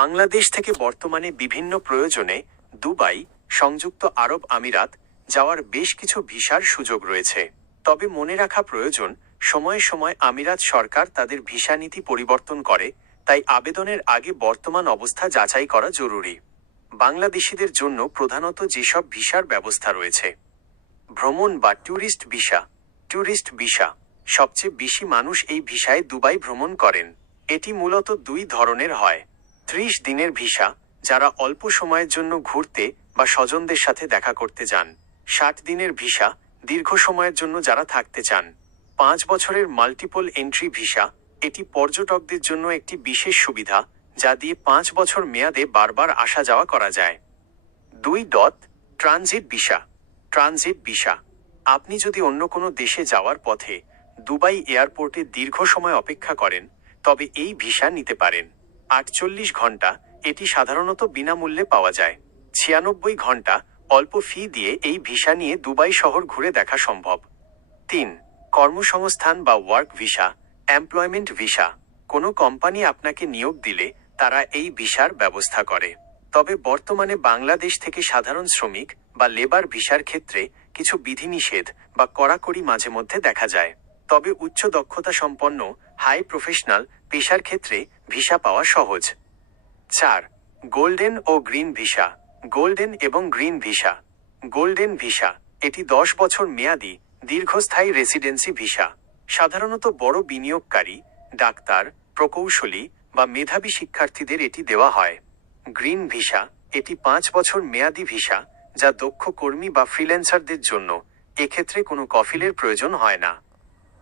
বাংলাদেশ থেকে বর্তমানে বিভিন্ন প্রয়োজনে দুবাই, সংযুক্ত আরব আমিরাত যাওয়ার বেশ কিছু ভিসার সুযোগ রয়েছে। তবে মনে রাখা প্রয়োজন, সময়ে সময়ে আমিরাত সরকার তাদের ভিসা নীতি পরিবর্তন করে, তাই আবেদনের আগে বর্তমান অবস্থা যাচাই করা জরুরি। বাংলাদেশিদের জন্য প্রধানত যেসব ভিসার ব্যবস্থা রয়েছে: ভ্রমণ বা ট্যুরিস্ট ভিসা। ট্যুরিস্ট ভিসা সবচেয়ে বেশি মানুষ এই ভিসায় দুবাই ভ্রমণ করেন। এটি মূলত দুই ধরনের হয়: 30 দিনের ভিসা, যারা অল্প সময়ের জন্য ঘুরতে বা স্বজনদের সাথে দেখা করতে যান। 60 দিনের ভিসা, দীর্ঘ সময়ের জন্য যারা থাকতে চান। 5 বছরের মাল্টিপল এন্ট্রি ভিসা, এটি পর্যটকদের জন্য একটি বিশেষ সুবিধা, যা দিয়ে 5 বছর মেয়াদে বারবার আসা যাওয়া করা যায়। 2. Transit visa. ট্রানজিট ভিসা, আপনি যদি অন্য কোনো দেশে যাওয়ার পথে দুবাই এয়ারপোর্টে দীর্ঘ সময় অপেক্ষা করেন, তবে এই ভিসা নিতে পারেন। 48 ঘন্টা, এটি সাধারণত বিনামূল্যে পাওয়া যায়। 96 ঘন্টা, অল্প ফি দিয়ে এই ভিসা নিয়ে দুবাই শহর ঘুরে দেখা সম্ভব। 3. কর্মসংস্থান বা ওয়ার্ক ভিসা। এমপ্লয়মেন্ট ভিসা, কোনো কোম্পানি আপনাকে নিয়োগ দিলে তারা এই ভিসার ব্যবস্থা করে। তবে বর্তমানে বাংলাদেশ থেকে সাধারণ শ্রমিক বা লেবার ভিসার ক্ষেত্রে কিছু বিধিনিষেধ বা কড়াকড়ি মাঝে মধ্যে দেখা যায়। তবে উচ্চ দক্ষতা সম্পন্ন হাই প্রফেশনাল পেশার ক্ষেত্রে ভিসা পাওয়া সহজ। 4. গোল্ডেন ও গ্রিন ভিসা। গোল্ডেন এবং গ্রিন ভিসা। গোল্ডেন ভিসা, এটি 10 বছর মেয়াদি দীর্ঘস্থায়ী রেসিডেন্সি ভিসা। সাধারণত বড় বিনিয়োগকারী, ডাক্তার, প্রকৌশলী বা মেধাবী শিক্ষার্থীদের এটি দেওয়া হয়। গ্রিন ভিসা, এটি 5 বছর মেয়াদি ভিসা, যা দক্ষ কর্মী বা ফ্রিল্যান্সারদের জন্য। এক্ষেত্রে কোনো কফিলের প্রয়োজন হয় না।